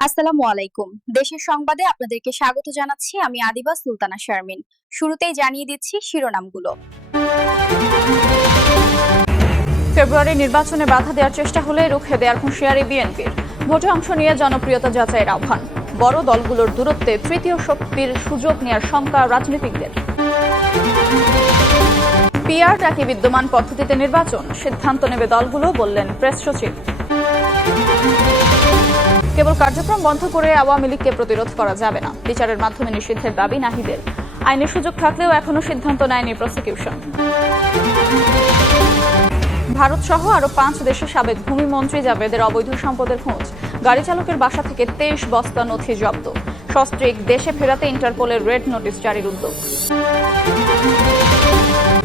আসসালামু আলাইকুম। দেশের সংবাদে আপনাদেরকে স্বাগত জানাচ্ছি। আমি আদিবা সুলতানা শারমিন। শুরুতেই জানিয়ে দিচ্ছি শিরোনামগুলো। ফেব্রুয়ারি নির্বাচনে বাধা দেওয়ার চেষ্টা হলে রুখে দেওয়ার হুঁশিয়ারি বিএনপির। ভোটে অংশ নিয়ে জনপ্রিয়তা যাচাইয়ের আহ্বান। বড় দলগুলোর দূরত্বে তৃতীয় শক্তির সুযোগ নেওয়ার শঙ্কা রাজনীতিকদের। পিআর ডাকে বিদ্যমান পদ্ধতিতে নির্বাচন সিদ্ধান্ত নেবে দলগুলো, বললেন প্রেস সচিব। কেবল কার্যক্রম বন্ধ করে আওয়ামী লীগকে প্রতিরোধ করা যাবে না, বিচারের মাধ্যমে নিষিদ্ধের দাবি নাহিদের। আইনের সুযোগ থাকলেও এখনো সিদ্ধান্ত নেয়নি প্রসিকিউশন। ভারত সহ আরো 5 দেশের সাবেক ভূমিমন্ত্রী জাবেদের অবৈধ সম্পদের খোঁজ। গাড়ি চালকের বাসা থেকে 23 বস্তা নথি জব্দ। সস্ত্রীক দেশে ফেরাতে ইন্টারপোলের রেড নোটিশ জারির উদ্যোগ।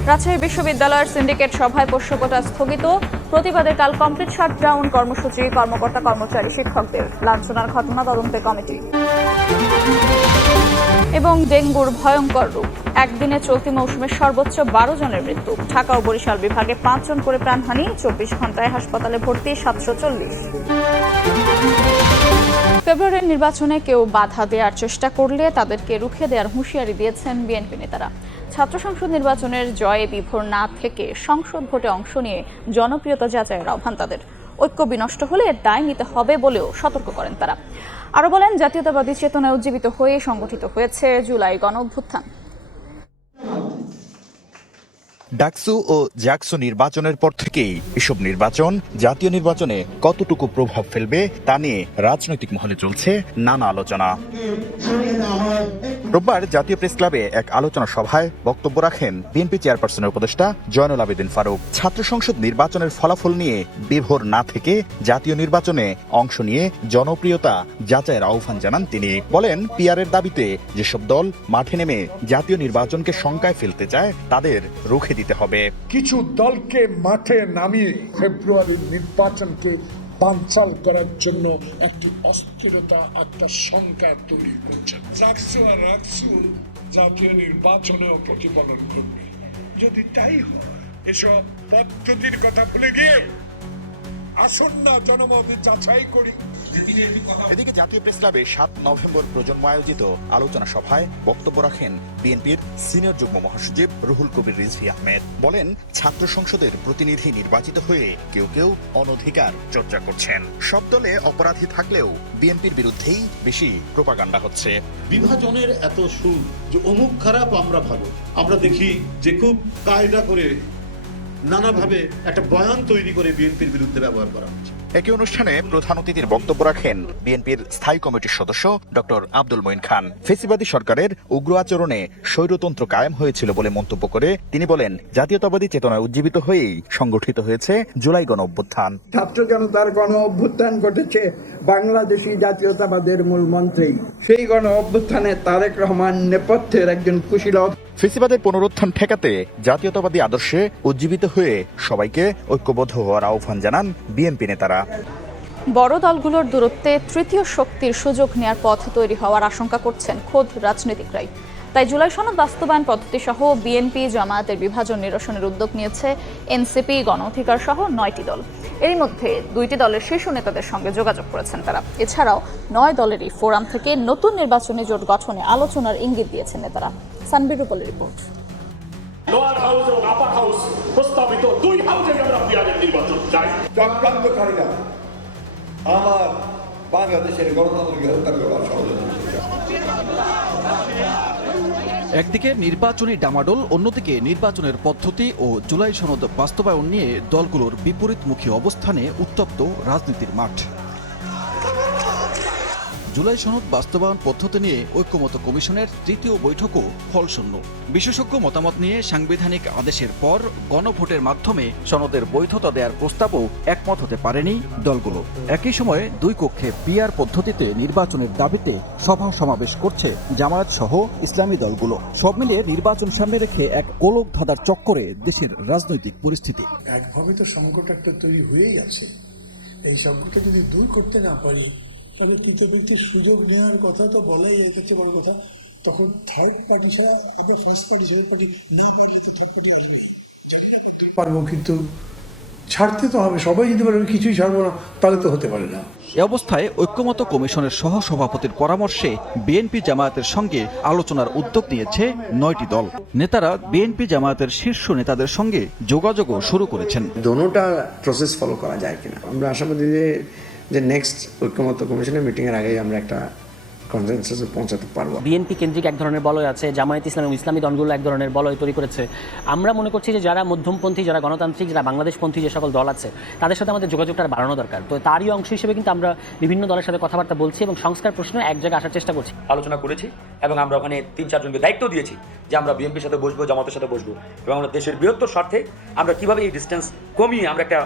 রাজশাহী বিশ্ববিদ্যালয়ের সিন্ডিকেট সভায় পোষ্যকোটা স্থগিত। প্রতিবাদে কাল কমপ্লিট শাটডাউন কর্মসূচি। কর্মকর্তা কর্মচারী শিক্ষকদের লাঞ্ছনার ঘটনা তদন্তে কমিটি। এবং ডেঙ্গুর ভয়ঙ্কর রূপ। একদিনে চলতি মৌসুমের সর্বোচ্চ 12 জনের মৃত্যু। ঢাকা ও বরিশাল বিভাগে 5 জন করে প্রাণহানি। 24 ঘন্টায় হাসপাতালে ভর্তি 740। ফেব্রুয়ারির নির্বাচনে কেউ বাধা দেওয়ার চেষ্টা করলে তাদেরকে রুখে দেওয়ার হুঁশিয়ারি দিয়েছেন বিএনপি নেতারা। ছাত্র সংসদ নির্বাচনের জয়ে বিভোর না থেকে সংসদ ভোটে অংশ নিয়ে জনপ্রিয়তা যাচাইয়ের আহ্বান তাদের। ঐক্য বিনষ্ট হলে এর দায় নিতে হবে বলেও সতর্ক করেন তারা। আরো বলেন, জাতীয়তাবাদী চেতনায় উজ্জীবিত হয়ে সংগঠিত হয়েছে জুলাই গণঅভ্যুত্থান। ডাকসু ও জাকসু নির্বাচনের পর থেকেই এসব নির্বাচন জাতীয় নির্বাচনে কতটুকু প্রভাব ফেলবে তা নিয়ে রাজনৈতিক মহলে চলছে নানা আলোচনা। রোববার জাতীয় প্রেস ক্লাবে এক আলোচনা সভায় বক্তব্য রাখেন বিএনপি চেয়ারপারসনের উপদেষ্টা জয়নুল আবেদিন ফারুক। ছাত্র সংসদ নির্বাচনের ফলাফল নিয়ে বিভোর না থেকে জাতীয় নির্বাচনে অংশ নিয়ে জনপ্রিয়তা যাচাইয়ের আহ্বান জানান তিনি। বলেন, পিআরের দাবিতে যেসব দল মাঠে নেমে জাতীয় নির্বাচনকে শঙ্কায় ফেলতে চায় তাদের রুখে দিতে হবে। কিছু দলকে মাঠে নামিয়ে ফেব্রুয়ারির নির্বাচনকে বানচাল করার জন্য একটি অস্থিরতা, একটা শঙ্কা তৈরি করছে। রাখছু জাতীয় নির্বাচনেও প্রতিফলন করবে। যদি তাই হয়, এসব পদ্ধতির কথা ভুলে গিয়ে আসুন না জনমত যাচাই করি। এদিকে জাতীয় প্রেস ক্লাবে 7 নভেম্বর প্রজন্ম আয়োজিত আলোচনা সভায় বক্তব্য রাখেন বিএনপির সিনিয়র যুগ্ম মহাসচিব রুহুল কবির রিজভী আহমেদ। বলেন, ছাত্র সংসদের প্রতিনিধি নির্বাচিত হয়ে কেউ কেউ অনধিকার চর্চা করছেন। সব দলে অপরাধী থাকলেও বিএনপির বিরুদ্ধেই বেশি প্রোপাগান্ডা হচ্ছে। বিভাজনের এত সুর যে অমুক খারাপ আমরা ভালো, আমরা দেখি যে খুব কায়দা করে নানাভাবে একটা বয়ান তৈরি করে বিএনপির বিরুদ্ধে ব্যবহার করা হচ্ছে। একই অনুষ্ঠানে প্রধান অতিথির বক্তব্য রাখেন বিএনপির স্থায়ী কমিটির সদস্য ডক্টর আব্দুল মঈন খান। ফেসিবাদী সরকারের উগ্র আচরণে স্বৈরতন্ত্র কায়েম হয়েছিল বলে মন্তব্য করে তিনি বলেন, জাতীয়তাবাদী চেতনায় উজ্জীবিত হয়েই সংগঠিত হয়েছে জুলাই গণঅভ্যুত্থান। ছাত্র জনতার গণঅভ্যুত্থান ঘটেছে বাংলাদেশি জাতীয়তাবাদের মূল মন্ত্রেই। সেই গণঅভ্যুত্থানে তারেক রহমান নেপথ্যের একজন কুশীলব। ফেসিবাদের পুনরুত্থান ঠেকাতে জাতীয়তাবাদী আদর্শে উজ্জীবিত হয়ে সবাইকে ঐক্যবদ্ধ হওয়ার আহ্বান জানান বিএনপি নেতারা। বড় দলগুলোর দূরত্বে তৃতীয় শক্তির সুযোগ নেয়ার পথ তৈরি হওয়ার আশঙ্কা করছেন খোদ রাজনীতিকরাই। তাই জুলাই সনদ বাস্তবায়ন পদ্ধতি সহ বিএনপি জামায়াতের বিভাজন নিরসনের উদ্যোগ নিয়েছে এনসিপি, গণ অধিকার সহ 9টি দল। এরই মধ্যে 2টি দলের শীর্ষ নেতাদের সঙ্গে যোগাযোগ করেছেন তারা। এছাড়াও 9 দলেরই ফোরাম থেকে নতুন নির্বাচনী জোট গঠনে আলোচনার ইঙ্গিত দিয়েছেন নেতারা। সানবির রূপলের রিপোর্ট। লোয়ার হাউস এবং আপার হাউস প্রস্তাবিত 2 হাউসে আমরা পিয়ারের নির্বাচন চাই। চক্রান্তকারীরা আমার বাংলাদেশের গণতন্ত্রকে হত্যা করবার ষড়যন্ত্র। একদিকে নির্বাচনী ডামাডোল, অন্যদিকে নির্বাচনের পদ্ধতি ও জুলাই সনদ বাস্তবায়ন নিয়ে দলগুলোর বিপরীতমুখী অবস্থানে উত্তপ্ত রাজনীতির মাঠ। জুলাই সনদ বাস্তবায়ন পদ্ধতি নিয়ে ঐক্যমত কমিশনের 3য় বৈঠকও ফলশূন্য। বিশেষজ্ঞ মতামত নিয়ে সাংবিধানিক আদেশের পর গণভোটের মাধ্যমে সনদের বৈধতা দেওয়ার প্রস্তাবও একমত হতে পারেনি দলগুলো। একই সময়ে 2 কক্ষে পিআর পদ্ধতিতে নির্বাচনের দাবিতে সভা সমাবেশ করছে জামায়াত সহ ইসলামী দলগুলো। সব মিলিয়ে নির্বাচন সামনে রেখে এক গোলক ধাঁধার চক্করে দেশের রাজনৈতিক পরিস্থিতি। একভাবে তো সংকট একটা তৈরি হয়েই আছে। এই সংকটটা যদি দূর করতে না পারি, তবে তৃতীয় ব্যক্তির সুযোগ নেওয়ার কথা তো বলাই যাচ্ছে বড় কথা। তখন থার্ড পার্টি ছাড়া আমাদের ফার্স্ট পার্টি, সেকেন্ড পার্টি না পারলে তো থার্ড পার্টি আসবেই পারবো, কিন্তু ছাড়তে তো হবে, সবাই যদি বলে আমি কিছুই ছাড়বো না, তাহলে তো হতে পারে না। এ অবস্থায় ঐক্যমত্য কমিশনের সহসভাপতির পরামর্শে বিএনপি জামায়াতের সঙ্গে আলোচনার উদ্যোগ নিয়েছে 9টি দল। নেতারা বিএনপি জামায়াতের শীর্ষ নেতাদের সঙ্গে যোগাযোগও শুরু করেছেন। দোনোটা প্রসেস ফলো করা যায় কিনা আমরা আশাবাদী যে নেক্সট ঐক্যমত্য কমিশনের মিটিংয়ের আগেই আমরা একটা কনসেনসাসে পৌঁছাতে পারবো। বিএনপি কেন্দ্রিক এক ধরনের বলয় আছে, জামায়াত ইসলাম এবং ইসলামী দলগুলো এক ধরনের বলয় তৈরি করেছে। আমরা মনে করছি যে যারা মধ্যমপন্থী, যারা গণতান্ত্রিক, যারা বাংলাদেশপন্থী যে সকল দল আছে তাদের সাথে আমাদের যোগাযোগটা বাড়ানো দরকার। তো তারই অংশ হিসেবে কিন্তু আমরা বিভিন্ন দলের সাথে কথাবার্তা বলছি এবং সংস্কার প্রশ্নে এক জায়গায় আসার চেষ্টা করছি। আলোচনা করেছি এবং আমরা ওখানে 3-4 জনকে দায়িত্ব দিয়েছি যে আমরা বিএনপির সাথে বসবো, জামাতের সাথে বসবো এবং আমরা দেশের বৃহত্তর স্বার্থে আমরা কিভাবে এই ডিস্টেন্স কমিয়ে আমরা একটা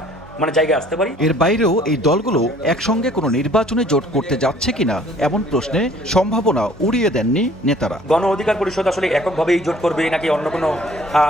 জায়গায় আসতে পারি। এর বাইরেও এই দলগুলো একসঙ্গে কোনো নির্বাচনে জোট করতে যাচ্ছে কিনা এমন প্রশ্নে সম্ভাবনা উড়িয়ে দেননি নেতারা। গণ অধিকার পরিষদ আসলে এককভাবেই জোট করবে নাকি অন্য কোনো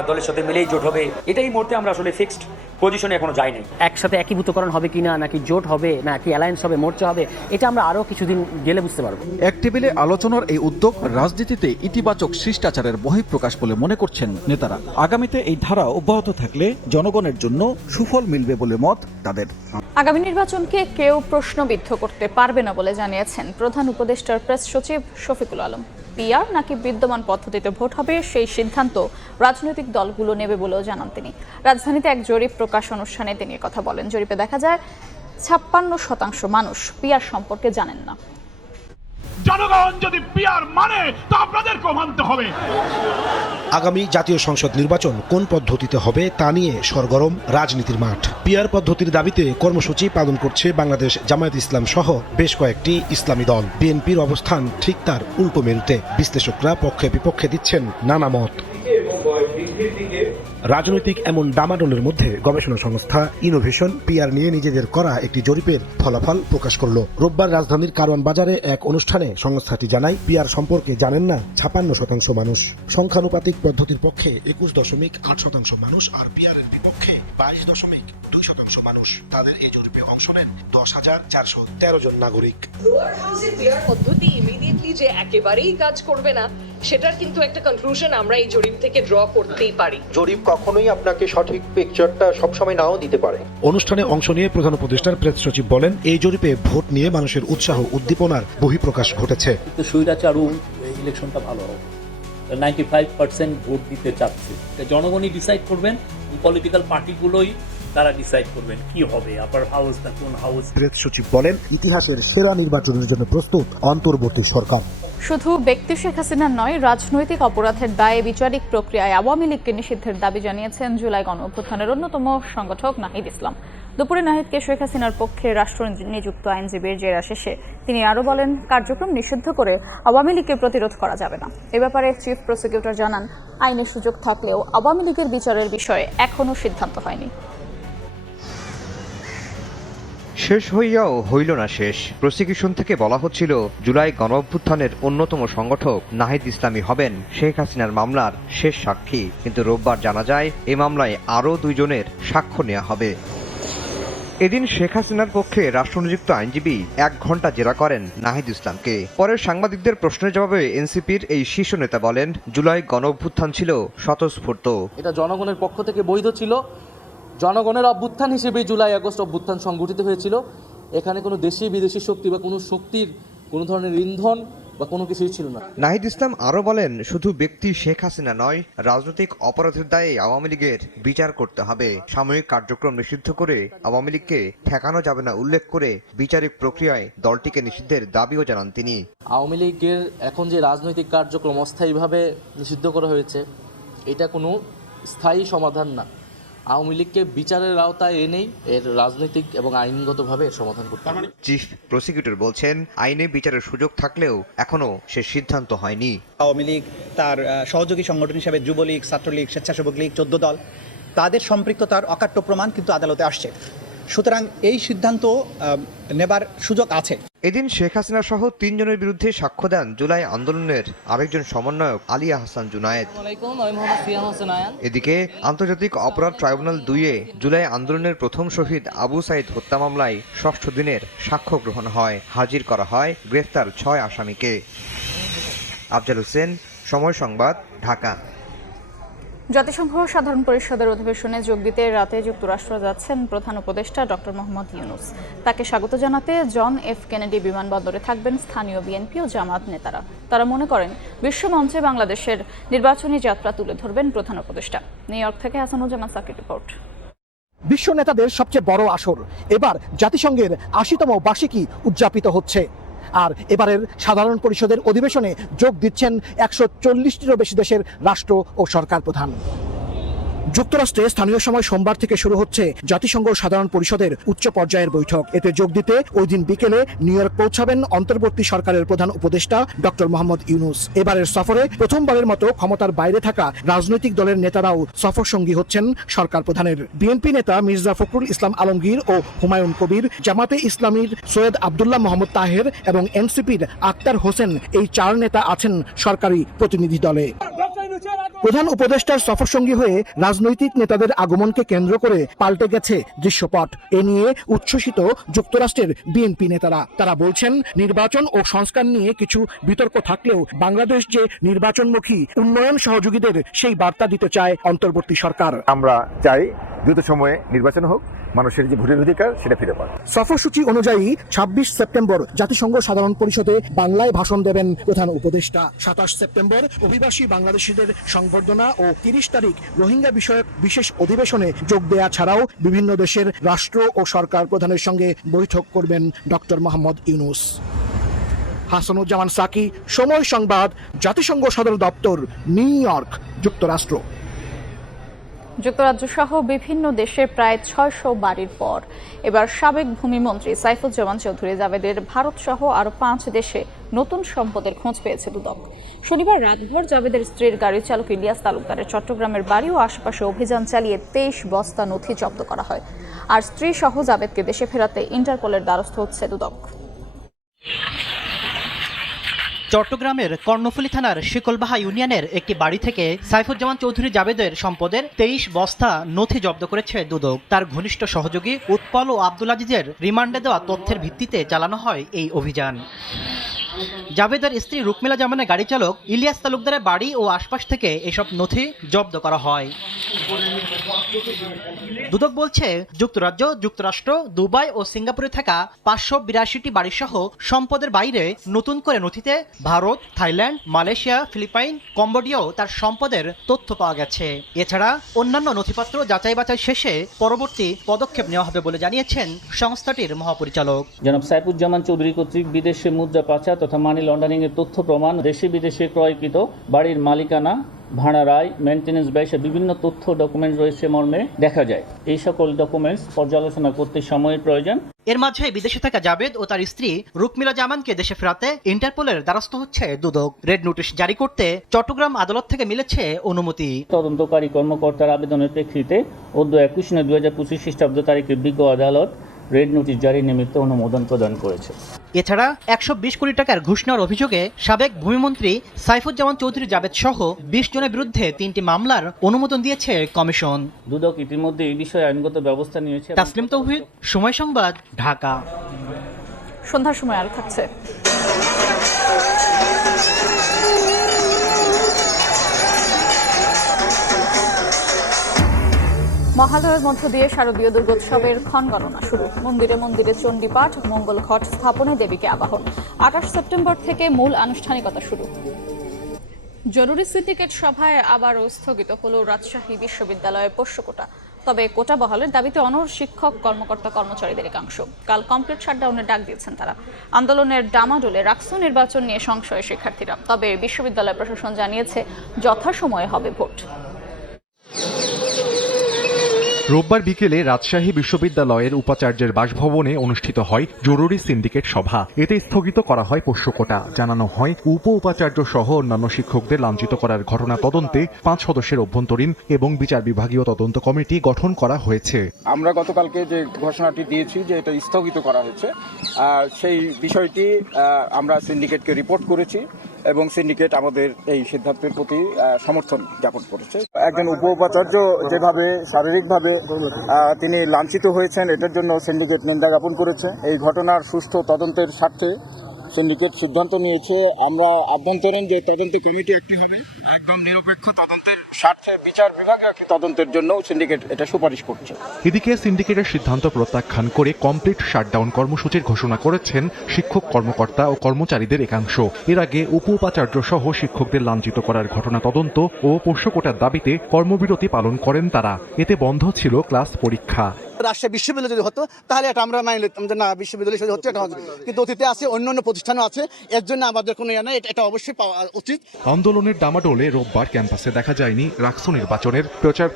দলের সাথে মিলেই জোট হবে, এটাই মুহূর্তে আমরা আসলে ফিক্সড পজিশনে এখনো যাই নাই। একসাথে একীভূতকরণ হবে কিনা, নাকি জোট হবে, নাকি অ্যালায়েন্স হবে, মোর্চা হবে, এটা আমরা আরও কিছুদিন গেলে বুঝতে পারবো। এক টেবিলে আলোচনার এই উদ্যোগ রাজনীতিতে ইতিবাচক শিষ্টাচারের বহিঃপ্রকাশ বলে মনে করছেন নেতারা। আগামীতে এই ধারা অব্যাহত থাকলে জনগণের জন্য সুফল মিলবে বলে মত তাদের। আগামী নির্বাচনকে কেউ প্রশ্নবিদ্ধ করতে পারবে না বলে জানিয়েছেন প্রধান উপদেষ্টার প্রেস সচিব শফিকুল আলম। পিআর নাকি বিদ্যমান পদ্ধতিতে ভোট হবে সেই সিদ্ধান্ত রাজনৈতিক দলগুলো নেবে বলেও জানান তিনি। রাজধানীতে এক জরিপ প্রকাশ অনুষ্ঠানে তিনি কথা বলেন। জরিপে দেখা যায় 56% মানুষ পিআর সম্পর্কে জানেন না। জনগণ যদি পিআর মানে তা আপনাদেরকেও মানতে হবে। আগামী জাতীয় সংসদ নির্বাচন কোন পদ্ধতিতে হবে তা নিয়ে সরগরম রাজনীতির মাঠ। পিআর পদ্ধতির দাবিতে কর্মসূচি পালন করছে বাংলাদেশ জামায়াত ইসলাম সহ বেশ কয়েকটি ইসলামী দল। বিএনপির অবস্থান ঠিক তার উল্টো মেরুতে। বিশ্লেষকরা পক্ষে বিপক্ষে দিচ্ছেন নানা মত। রাজনৈতিক এমন ডামাডোলের মধ্যে গবেষণা সংস্থা ইনোভেশন পিআর নিয়ে নিজেদের করা একটি জরিপের ফলাফল প্রকাশ করল। রোববার রাজধানীর কারওয়ান বাজারে এক অনুষ্ঠানে সংস্থাটি জানায় পিআর সম্পর্কে জানেন না 56% মানুষ। সংখ্যানুপাতিক পদ্ধতির পক্ষে 21.8% মানুষ আর পিআরের বিপক্ষে 22.2% মানুষ। তাদের এই জরিপে অংশ নেন 10,413 জন নাগরিক। লোয়ার হাউসের পিআর পদ্ধতি ইমিডিয়েটলি যে একেবারেই কাজ করবে না সেটার কিন্তু একটা কনক্লুশন আমরা এই জরিপ থেকে ড্র করতেই পারি। জরিপ কখনোই আপনাকে সঠিক পিকচারটা সবসময় নাও দিতে পারে। অনুষ্ঠানে অংশ নিয়ে প্রধান উপদেষ্টার প্রেস সচিব বলেন, এই জরিপে ভোট নিয়ে মানুষের উৎসাহ উদ্দীপনার বহিঃপ্রকাশ ঘটেছে। স্বৈরাচারু ইলেকশনটা ভালো হবে, 95% ভোট দিতে চাচ্ছে। জনগণই ডিসাইড করবেন, পলিটিক্যাল পার্টিগুলোই তারা ডিসাইড করবেন কি হবে, আপার হাউস না কোন হাউস। প্রেস সচিব বলেন, ইতিহাসের সেরা নির্বাচনের জন্য প্রস্তুত অন্তর্বর্তী সরকার। শুধু ব্যক্তি শেখ হাসিনার নয়, রাজনৈতিক অপরাধের দায়ে বিচারিক প্রক্রিয়ায় আওয়ামী লীগকে নিষিদ্ধের দাবি জানিয়েছেন জুলাই গণ অভ্যুত্থানের অন্যতম সংগঠক নাহিদ ইসলাম। দুপুরে নাহিদকে শেখ হাসিনার পক্ষে রাষ্ট্র নিযুক্ত আইনজীবীর জেরা শেষে তিনি আরও বলেন, কার্যক্রম নিষিদ্ধ করে আওয়ামী লীগকে প্রতিরোধ করা যাবে না। এ ব্যাপারে চিফ প্রসিকিউটর জানান, আইনের সুযোগ থাকলেও আওয়ামী লীগের বিচারের বিষয়ে এখনও সিদ্ধান্ত হয়নি। শেষ হইয়াও হইল না শেষ। প্রসিকিউশন থেকে বলা হচ্ছিল জুলাই গণ অভ্যুত্থানের অন্যতম সংগঠক নাহিদ ইসলামী হবেন শেখ হাসিনার মামলার শেষ সাক্ষী, কিন্তু রোববার জানা যায় এ মামলায় আরও 2 জনের সাক্ষ্য নেওয়া হবে। এদিন শেখ হাসিনার পক্ষে রাষ্ট্রনিযুক্ত আইনজীবী 1 ঘণ্টা জেরা করেন নাহিদ ইসলামকে। পরে সাংবাদিকদের প্রশ্নের জবাবে এনসিপির এই শীর্ষ নেতা বলেন, জুলাই গণ অভ্যুত্থান ছিল স্বতঃস্ফূর্ত। এটা জনগণের পক্ষ থেকে বৈধ ছিল, জনগণের অভ্যুত্থান হিসেবে জুলাই আগস্ট অভ্যুত্থান সংগঠিত হয়েছিল। এখানে কোনো দেশি বিদেশি শক্তি বা কোনো শক্তির কোনো ধরনের ইন্ধন বা কোনো কিছুই ছিল না। নাহিদ ইসলাম আরও বলেন, শুধু ব্যক্তি শেখ হাসিনা নয়, রাজনৈতিক অপরাধের দায়ে আওয়ামী লীগের বিচার করতে হবে। সাময়িক কার্যক্রম নিষিদ্ধ করে আওয়ামী লীগকে ঠেকানো যাবে না উল্লেখ করে বিচারিক প্রক্রিয়ায় দলটিকে নিষিদ্ধের দাবিও জানান তিনি। আওয়ামী লীগের এখন যে রাজনৈতিক কার্যক্রম অস্থায়ীভাবে নিষিদ্ধ করা হয়েছে, এটা কোনো স্থায়ী সমাধান না। আওয়ামী লীগকে বিচারের আওতায় এনেই এর রাজনৈতিক এবং আইনগতভাবে সমাধান করতে হবে। চিফ প্রসিকিউটর বলছেন, আইনে বিচারের সুযোগ থাকলেও এখনো সে সিদ্ধান্ত হয়নি। আওয়ামী লীগ, তার সহযোগী সংগঠন হিসেবে যুবলীগ, ছাত্রলীগ, স্বেচ্ছাসেবক লীগ, 14 দল, তাদের সম্পৃক্ততার অকাট্য প্রমাণ কিন্তু আদালতে আসছে। সুতরাং এই সিদ্ধান্ত নেবার সুযোগ আছে। এদিন শেখ হাসিনা সহ 3 জনের বিরুদ্ধে সাক্ষ্য দেন জুলাই আন্দোলনের আরেকজন সমন্বয়ক আলিয়া হাসান জুনায়েদ। এদিকে আন্তর্জাতিক অপরাধ ট্রাইব্যুনাল 2-এ জুলাই আন্দোলনের প্রথম শহীদ আবু সাইদ হত্যা মামলায় 6ষ্ঠ দিনের সাক্ষ্য গ্রহণ হয়। হাজির করা হয় গ্রেফতার 6 আসামিকে। আফজাল হোসেন, সময় সংবাদ, ঢাকা। জাতিসংঘ সাধারণ পরিষদের অধিবেশনে যোগ দিতে রাতে যুক্তরাষ্ট্র যাচ্ছেন প্রধান উপদেষ্টা ডক্টর মোহাম্মদ ইউনূস। তাকে স্বাগত জানাতে জন এফ কেনেডি বিমানবন্দরে থাকবেন স্থানীয় বিএনপি ও জামায়াত নেতারা। তারা মনে করেন বিশ্বমঞ্চে বাংলাদেশের নির্বাচনী যাত্রা তুলে ধরবেন প্রধান উপদেষ্টা। নিউ ইয়র্ক থেকে হাসানুজ্জামান সাকির রিপোর্ট। বিশ্ব নেতাদের সবচেয়ে বড় আসর, এবার জাতিসংঘের ৮০তম বার্ষিকী উদযাপিত হচ্ছে। আর এবারের সাধারণ পরিষদের অধিবেশনে যোগ দিচ্ছেন ১৪০টিরও বেশি দেশের রাষ্ট্র ও সরকার প্রধান। যুক্তরাষ্ট্রে স্থানীয় সময় সোমবার থেকে শুরু হচ্ছে জাতিসংঘ সাধারণ পরিষদের উচ্চ পর্যায়ের বৈঠক। এতে যোগ দিতে ওই দিন বিকেলে নিউ ইয়র্ক পৌঁছাবেন অন্তর্বর্তী সরকারের প্রধান উপদেষ্টা ডক্টর মোহাম্মদ ইউনূস। এবারের সফরে প্রথমবারের মতো ক্ষমতার বাইরে থাকা রাজনৈতিক দলের নেতারাও সফর সঙ্গী হচ্ছেন সরকার প্রধানের। বিএনপি নেতা মির্জা ফখরুল ইসলাম আলমগীর ও হুমায়ুন কবির, জামাতে ইসলামীর সৈয়দ আবদুল্লাহ মোহাম্মদ তাহের এবং এনসিপির আক্তার হোসেন, এই ৪ নেতা আছেন সরকারি প্রতিনিধি দলে। প্রধান উপদেষ্টার সফরসঙ্গী হয়ে রাজনৈতিক নেতাদের আগমনকে কেন্দ্র করে পাল্টে গেছে দৃশ্যপট। এ নিয়ে উচ্ছ্বসিত যুক্তরাষ্ট্রের বিএনপি নেতারা। তারা বলছেন, নির্বাচন ও সংস্কার নিয়ে কিছু বিতর্ক থাকলেও বাংলাদেশ যে নির্বাচনমুখী, উন্নয়ন সহযোগীদের সেই বার্তা দিতে চায় অন্তর্বর্তী সরকার। আমরা চাই দ্রুত সময়ে নির্বাচন হোক, মানুষের যে ভোটের অধিকার সেটা ফিরে পায়। সফরসূচি অনুযায়ী ২৬ সেপ্টেম্বর জাতিসংঘ সাধারণ পরিষদে বাংলায় ভাষণ দেবেন প্রধান উপদেষ্টা। ২৭ সেপ্টেম্বর অভিবাসী বাংলাদেশিদের সংবর্ধনা ও ৩০ তারিখ রোহিঙ্গা বিষয়ক বিশেষ অধিবেশনে যোগ দেয়া ছাড়াও বিভিন্ন দেশের রাষ্ট্র ও সরকার প্রধানের সঙ্গে বৈঠক করবেন ডক্টর মোহাম্মদ ইউনূস। হাসানুজ্জামান সাকি, সময় সংবাদ, জাতিসংঘ সদর দপ্তর, নিউ ইয়র্ক, যুক্তরাষ্ট্র। যুক্তরাজ্য সহ বিভিন্ন দেশে প্রায় ৬০০ বাড়ির পর এবার সাবেক ভূমিমন্ত্রী সাইফুজ্জামান চৌধুরী জাবেদের ভারত সহ আরও ৫ দেশে নতুন সম্পদের খোঁজ পেয়েছে দুদক। শনিবার রাতভর জাবেদের স্ত্রীর গাড়ি চালক ইলিয়াস তালুকদারের চট্টগ্রামের বাড়ি ও আশেপাশে অভিযান চালিয়ে ২৩ বস্তা নথি জব্দ করা হয়। আর স্ত্রী সহ জাবেদকে দেশে ফেরাতে ইন্টারপোলের দ্বারস্থ হচ্ছে দুদক। চট্টগ্রামের কর্ণফুলী থানার শিকলবাহা ইউনিয়নের একটি বাড়ি থেকে সাইফুজ্জামান চৌধুরী জাবেদের সম্পদের ২৩ বস্তা নথি জব্দ করেছে দুদক। তার ঘনিষ্ঠ সহযোগী উৎপল ও আব্দুল আজিজের রিমান্ডে দেওয়া তথ্যের ভিত্তিতে চালানো হয় এই অভিযান। জাবেদের স্ত্রী রুকমিলা জামানের গাড়ি চালক ইলিয়াস তালুকদারের বাড়ি ও আশপাশ থেকে এসব নথি জব্দ করা হয়। দুদক বলছে, যুক্তরাজ্য, যুক্তরাষ্ট্র, দুবাই ও সিঙ্গাপুরে থাকা ৫৮২টি বাড়িসহ সম্পদের বাইরে নতুন করে নথিতে ভারত, থাইল্যান্ড, মালয়েশিয়া, ফিলিপাইন, কম্বোডিয়াও তার সম্পদের তথ্য পাওয়া গেছে। এছাড়া অন্যান্য নথিপত্র যাচাই বাছাই শেষে পরবর্তী পদক্ষেপ নেওয়া হবে বলে জানিয়েছেন সংস্থাটির মহাপরিচালক। জনাব সাইফুজ্জামান চৌধুরী কর্তৃক বিদেশে মুদ্রা পাচার তথা মানি লন্ডারিং এর তথ্য প্রমাণ, দেশে বিদেশে ক্রয়কৃত বাড়ির মালিকানা, ভাড়া রায়, মেনটেন্যান্স ব্যয় বিভিন্ন তথ্য ডকুমেন্ট রয়েছে মর্মে দেখা যায়। এই সকল ডকুমেন্টস পর্যালোচনা করতে সময়ের প্রয়োজন। এর মাঝে বিদেশে থাকা জাবেদ ও তার স্ত্রী রুকমিলা জামানকে দেশে ফেরাতে ইন্টারপোলের দ্বারস্থ হচ্ছে দুদক। রেড নোটিশ জারি করতে চট্টগ্রাম আদালত থেকে মিলেছে অনুমতি। তদন্তকারী কর্মকর্তার আবেদনের প্রেক্ষিতে ২১/২/২০২৫ খ্রিস্টাব্দ তারিখের বিজ্ঞ আদালত রেড নোটিশ জারি নিমিত্ত অনুমোদন প্রদান করেছে। এছাড়া ১২০ কোটি টাকার ঘুষ নেওয়ার অভিযোগে সাবেক ভূমিমন্ত্রী সাইফুজ্জামান চৌধুরী জাবেদ সহ ২০ জনের বিরুদ্ধে ৩টি মামলার অনুমোদন দিয়েছে কমিশন। দুদক ইতিমধ্যে এই বিষয়ে আইনগত ব্যবস্থা নিয়েছে। তাসলিম তৌহিদ, সময় সংবাদ, ঢাকা। সন্ধ্যার সময় আর থাকছে মহালয়ের মধ্য দিয়ে শারদীয় দুর্গোৎসবের ক্ষণগণনা শুরু। মন্দিরে মন্দিরে চণ্ডীপাঠ, মঙ্গল ঘট স্থাপনে দেবীকে আবাহন। ২৮ সেপ্টেম্বর থেকে মূল আনুষ্ঠানিকতা শুরু। জরুরি সিন্ডিকেট সভায় আবারও স্থগিত হল রাজশাহী বিশ্ববিদ্যালয়ের পোষ্য কোটা। তবে কোটা বহালের দাবিতে অনড় শিক্ষক, কর্মকর্তা, কর্মচারীদের একাংশ কাল কমপ্লিট শাটডাউনের ডাক দিয়েছেন তারা। আন্দোলনের ডামাডোলে রাকসু নির্বাচন নিয়ে সংশয় শিক্ষার্থীরা। তবে বিশ্ববিদ্যালয় প্রশাসন জানিয়েছে যথাসময়ে হবে ভোট। রোববার বিকেলে রাজশাহী বিশ্ববিদ্যালয়ের উপাচার্যের বাসভবনে অনুষ্ঠিত হয় জরুরি সিন্ডিকেট সভা। এতে স্থগিত করা হয় পোষ্য কোটা। জানানো হয়, উপ উপাচার্য সহ অন্যান্য শিক্ষকদের লাঞ্ছিত করার ঘটনা তদন্তে ৫ সদস্যের অভ্যন্তরীণ এবং বিচার বিভাগীয় তদন্ত কমিটি গঠন করা হয়েছে। আমরা গতকালকে যে ঘোষণাটি দিয়েছি যে এটা স্থগিত করা হয়েছে, সেই বিষয়টি আমরা সিন্ডিকেটকে রিপোর্ট করেছি এবং সিন্ডিকেট আমাদের এই সিদ্ধান্তের প্রতি সমর্থন জ্ঞাপন করেছে। একজন উপ উপাচার্য যেভাবে শারীরিকভাবে তিনি লাঞ্ছিত হয়েছেন, এটার জন্য সিন্ডিকেট নিন্দা জ্ঞাপন করেছে। এই ঘটনার সুষ্ঠু তদন্তের স্বার্থে সিন্ডিকেট সিদ্ধান্ত নিয়েছে আমরা আভ্যন্তরীণ যে তদন্ত কমিটি একটি হবে, একদম নিরপেক্ষ তদন্তের স্বার্থে বিচার বিভাগীয় তদন্তের জন্য সিন্ডিকেট এটা সুপারিশ করছে। এদিকে সিন্ডিকেটের সিদ্ধান্ত প্রত্যাখ্যান করে কমপ্লিট শাটডাউন কর্মসূচির ঘোষণা করেছেন শিক্ষক কর্মকর্তা ও কর্মচারীদের একাংশ। এর আগে উপ উপাচার্য সহ শিক্ষকদের লাঞ্ছিত করার ঘটনা তদন্ত ও পোষ্য কোটার দাবিতে কর্মবিরতি পালন করেন তারা। এতে বন্ধ ছিল ক্লাস পরীক্ষা। রাজশাহী বিশ্ববিদ্যালয় যদি হতো তাহলে এটা আমরা মাইনে নিতাম যে না বিশ্ববিদ্যালয় যদি হচ্ছে এটা হচ্ছে, কিন্তু অতীতে আছে অন্যান্য প্রতিষ্ঠানও আছে, এর জন্য আমাদের কোনো ইয়ে নেই, এটা অবশ্যই পাওয়া উচিত। আন্দোলনের ডামাডোলে রোববার ক্যাম্পাসে দেখা যায়নি রাকসু নির্বাচনের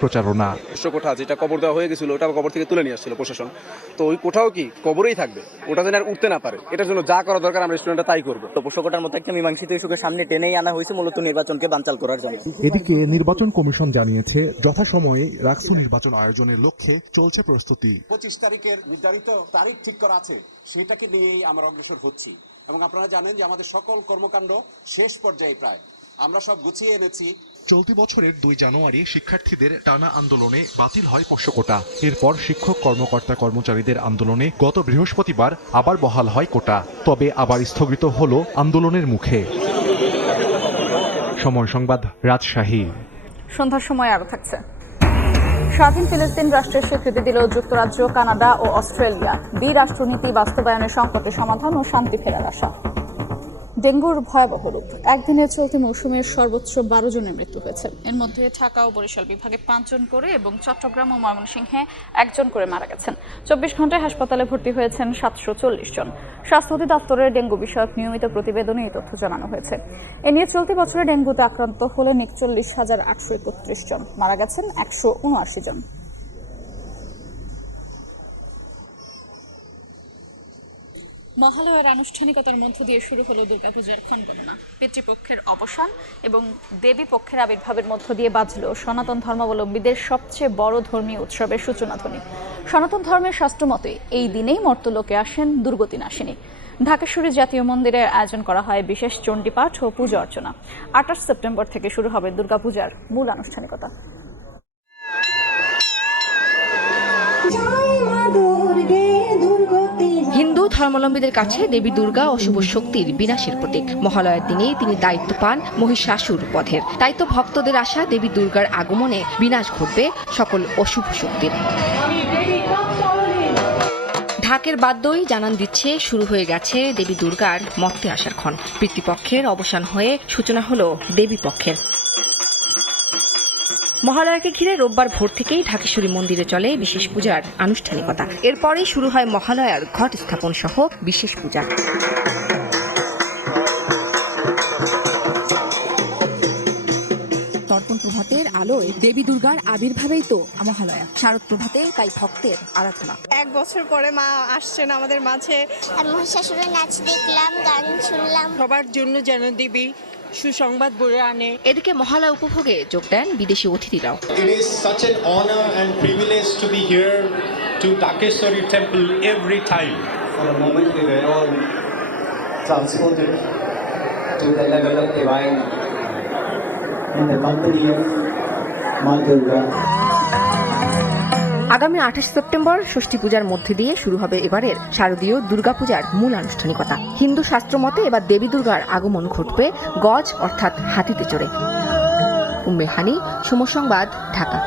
প্রচারণা। কোঠা যেটা কবর দেওয়া হয়ে গেছিল ওটা কবর থেকে তুলে নিয়ে আসছিল প্রশাসন, তো ওই কোঠাও কি কবরেই থাকবে, ওটা যেন আর উঠতে না পারে, এটার জন্য যা করা দরকার আমরা স্টুডেন্টরা তাই করবো। তো পোষ্যকোটার মতো একটা মীমাংসিত ইস্যুকে সামনে টেনেই আনা হয়েছে মূলত নির্বাচনকে বানচাল করার জন্য। এদিকে নির্বাচন কমিশন জানিয়েছে যথাসময়ে রাকসু নির্বাচন আয়োজনের লক্ষ্যে চলছে প্রস্তুতি। 25 তারিখের নির্ধারিত তারিখ ঠিক করা আছে, সেটাকে নিয়েই আমরা অগ্রসর হচ্ছি এবং আপনারা জানেন যে আমাদের সকল কর্মকাণ্ড শেষ পর্যায়ে প্রায় আমরা সব গুছিয়ে এনেছি। চলতি বছরের 2 জানুয়ারি শিক্ষার্থীদের টানা আন্দোলনে বাতিল হয় পোষ্য কোটা। এরপর শিক্ষক কর্মকর্তা কর্মচারীদের আন্দোলনে গত বৃহস্পতিবার আবার বহাল হয় কোটা, তবে আবার স্থগিত হলো আন্দোলনের মুখে। সময় সংবাদ, রাজশাহী। সন্ধ্যার সময় আরো থাকছে। স্বাধীন ফিলিস্তিন রাষ্ট্রের স্বীকৃতি দিল যুক্তরাজ্য, কানাডা ও অস্ট্রেলিয়া। দ্বিরাষ্ট্রনীতি বাস্তবায়নের সংকটের সমাধান ও শান্তি ফেরার আশা। ডেঙ্গুর ভয়াবহ রূপ। একদিনের চলতি মৌসুমের সর্বোচ্চ 12 জনের মৃত্যু হয়েছে। এর মধ্যে ঢাকা ও বরিশাল বিভাগে 5 জন করে এবং চট্টগ্রাম ও ময়মনসিংহে 1 জন করে মারা গেছেন। 24 ঘন্টায় হাসপাতালে ভর্তি হয়েছেন 740 জন। স্বাস্থ্য অধিদপ্তরের ডেঙ্গু বিষয়ক নিয়মিত প্রতিবেদনে এই তথ্য জানানো হয়েছে। এ নিয়ে চলতি বছরে ডেঙ্গুতে আক্রান্ত হলেন 41,831 জন, মারা গেছেন 179 জন। মহালয়ার আনুষ্ঠানিকতার মধ্য দিয়ে শুরু হলো দুর্গাপূজার ক্ষণগণনা। পিতৃপক্ষের অবসান এবং দেবী পক্ষের আবির্ভাবের মধ্য দিয়ে বাজল সনাতন ধর্মাবলম্বীদের সবচেয়ে বড় ধর্মীয় উৎসবের সূচনাধ্বনি। সনাতন ধর্মের শাস্ত্রমতে এই দিনেই মর্তলোকে আসেন দুর্গতি নাশিনী। ঢাকেশ্বরী জাতীয় মন্দিরে আয়োজন করা হয় বিশেষ চণ্ডীপাঠ ও পূজা অর্চনা। 28 সেপ্টেম্বর থেকে শুরু হবে দুর্গাপূজার মূল আনুষ্ঠানিকতা। হিন্দু ধর্মাবলম্বীদের কাছে দেবী দুর্গা অশুভ শক্তির বিনাশের প্রতীক। মহালয়ার দিনেই তিনি দায়িত্ব পান মহিষাসুর বধের। তাই তো ভক্তদের আশা দেবী দুর্গার আগমনে বিনাশ ঘটবে সকল অশুভ শক্তির। ঢাকের বাদ্যই জানান দিচ্ছে শুরু হয়ে গেছে দেবী দুর্গার মর্তে আসার ক্ষণ। পিতৃপক্ষের অবসান হয়ে সূচনা হলো দেবী পক্ষের। মহালয়াকে ঘিরে রোববার ভোর থেকেই ঢাকেশ্বরী মন্দিরে চলে বিশেষ পূজার আনুষ্ঠানিকতা। এরপরেই শুরু হয় মহালয়ার ঘট স্থাপন সহ বিশেষ পূজা। তর্পণ প্রভাতের আলোয় দেবী দুর্গার আবির্ভাবেই তো মহালয়া। শারদ প্রভাতে তাই ভক্তের আরাধনা। 1 বছর পরে মা আসছেন আমাদের মাঝে। আর মহিষাসুরের নাচ দেখলাম, গান শুনলাম। সবার জন্য যেন দেবী সুসংবাদ বয়ে আনে। এদিকে মহালয়া উপভোগে যোগ দেন বিদেশি অতিথিরাও। It is such an honor and privilege to be here to Dhakeshwari temple every time. For a moment we were all transported to the level of divine in the company of Ma Durga. আগামী 28 September ষষ্ঠী পূজার মধ্যে দিয়ে শুরু হবে এবারের শারদীয় দুর্গাপূজার মূল আনুষ্ঠানিকতা। হিন্দু শাস্ত্র মতে এবার দেবী দুর্গার আগমন ঘটবে গজ অর্থাৎ হাতিতে চড়ে। উম্মে হানি, সময় সংবাদ, ঢাকা।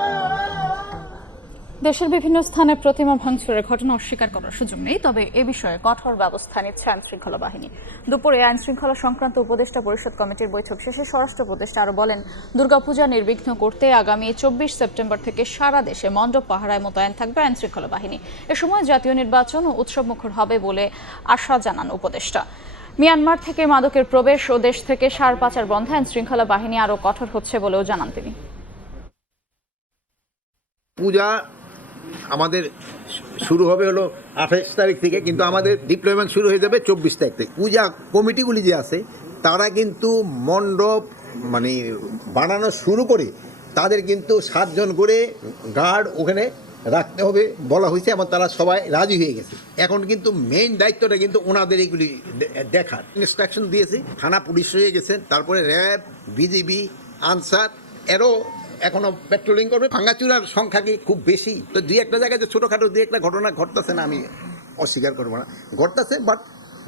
দেশের বিভিন্ন স্থানে প্রতিমা ভাঙচুরের ঘটনা অস্বীকার করার সুযোগ নেই, তবে এ বিষয়ে কঠোর ব্যবস্থা নিচ্ছে আইনশৃঙ্খলা বাহিনী। দুপুরে আইনশৃঙ্খলা সংক্রান্ত উপদেষ্টা পরিষদ কমিটির বৈঠক শেষে স্বরাষ্ট্র উপদেষ্টা আরও বলেন, দুর্গাপূজা নির্বিঘ্ন করতে আগামী 24 সেপ্টেম্বর থেকে সারা দেশে মণ্ডপ পাহারায় মোতায়েন থাকবে আইনশৃঙ্খলা বাহিনী। এ সময় জাতীয় নির্বাচন ও উৎসবমুখর হবে বলে আশা জানান উপদেষ্টা। মিয়ানমার থেকে মাদকের প্রবেশ ও দেশ থেকে সার পাচার বন্ধে আইনশৃঙ্খলা বাহিনী আরও কঠোর হচ্ছে বলেও জানান তিনি। পূজা আমাদের শুরু হবে হলো 28 তারিখ থেকে, কিন্তু আমাদের ডিপ্লয়মেন্ট শুরু হয়ে যাবে 24 তারিখ থেকে। পূজা কমিটিগুলি যে আছে তারা কিন্তু মণ্ডপ মানে বানানো শুরু করে তাদের কিন্তু 7 জন করে গার্ড ওখানে রাখতে হবে বলা হয়েছে এবং তারা সবাই রাজি হয়ে গেছে। এখন কিন্তু মেইন দায়িত্বটা কিন্তু ওনাদের এইগুলি দেখার ইনস্ট্রাকশন দিয়েছে। থানা পুলিশ হয়ে গেছেন, তারপরে র্যাব, বিজিবি, আনসার এরও এখনো পেট্রোলিং করবে। ভাঙাচুরার সংখ্যা কি খুব বেশি? তো 2-1 জায়গায় যে ছোটোখাটো 2-1 ঘটনা ঘটতেছে না, আমি অস্বীকার করবো না, ঘটতেছে, বাট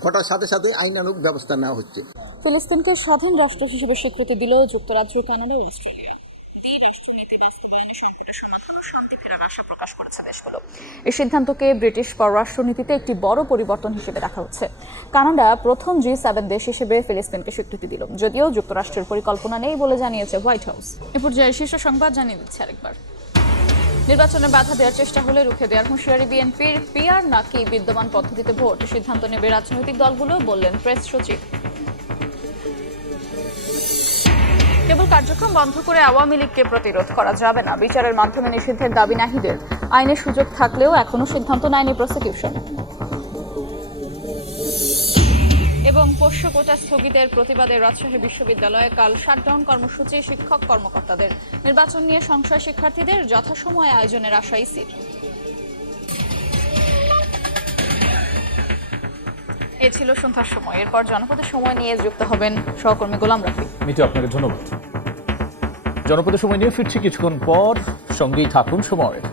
ঘটার সাথে সাথে আইনানুগ ব্যবস্থা নেওয়া হচ্ছে। ফিলিস্তিনকে স্বাধীন রাষ্ট্র হিসেবে স্বীকৃতি দিল যুক্তরাজ্য, কানাডা ও অস্ট্রেলিয়া। রাষ্ট্রনীতি বাস্তবায়নে সংকটের সমাধান ও শান্তি ফেরার আশা প্রকাশ করেছে দেশগুলো। এই সিদ্ধান্তকে ব্রিটিশ পররাষ্ট্রনীতিতে একটি বড় পরিবর্তন হিসেবে দেখা হচ্ছে। কানাডা প্রথম G7 দেশ হিসেবে ফিলিস্তিনকে স্বীকৃতি দিল, যদিও যুক্তরাষ্ট্রের পরিকল্পনা নেই বলে জানিয়েছে হোয়াইট হাউস। এ পর্যায়ে শীর্ষ সংবাদ জানিয়ে দিচ্ছে আরেকবার। নির্বাচনে বাধা দেওয়ার চেষ্টা হলে রুখে দেওয়ার হুঁশিয়ারি বিএনপির। পিআর নাকি বিদ্যমান পদ্ধতিতে ভোট, সিদ্ধান্ত নেবে রাজনৈতিক দলগুলো, বললেন প্রেস সচিব। কেবল কার্যক্রম বন্ধ করে আওয়ামী লীগকে প্রতিরোধ করা যাবে না, বিচারের মাধ্যমে নিষিদ্ধের দাবি নাহিদের। আইনের সুযোগ থাকলেও এখনো সিদ্ধান্ত নেয়নি প্রসিকিউশন। এবং পোষ্য কোটা স্থগিতের প্রতিবাদে রাজশাহী বিশ্ববিদ্যালয়ে কাল শাটডাউন কর্মসূচি শিক্ষক কর্মকর্তাদের। নির্বাচন নিয়ে সংশয় শিক্ষার্থীদের, যথাসময়ে আয়োজনের আশা ইসির। এ ছিল সন্ধ্যার সময়। এরপর জনপদের সময় নিয়ে যুক্ত হবেন সহকর্মী গোলাম রাফি। মিতু, আপনাকে ধন্যবাদ। জনপদের সময় নিয়ে ফিরছি কিছুক্ষণ পর, সঙ্গেই থাকুন সময়ের।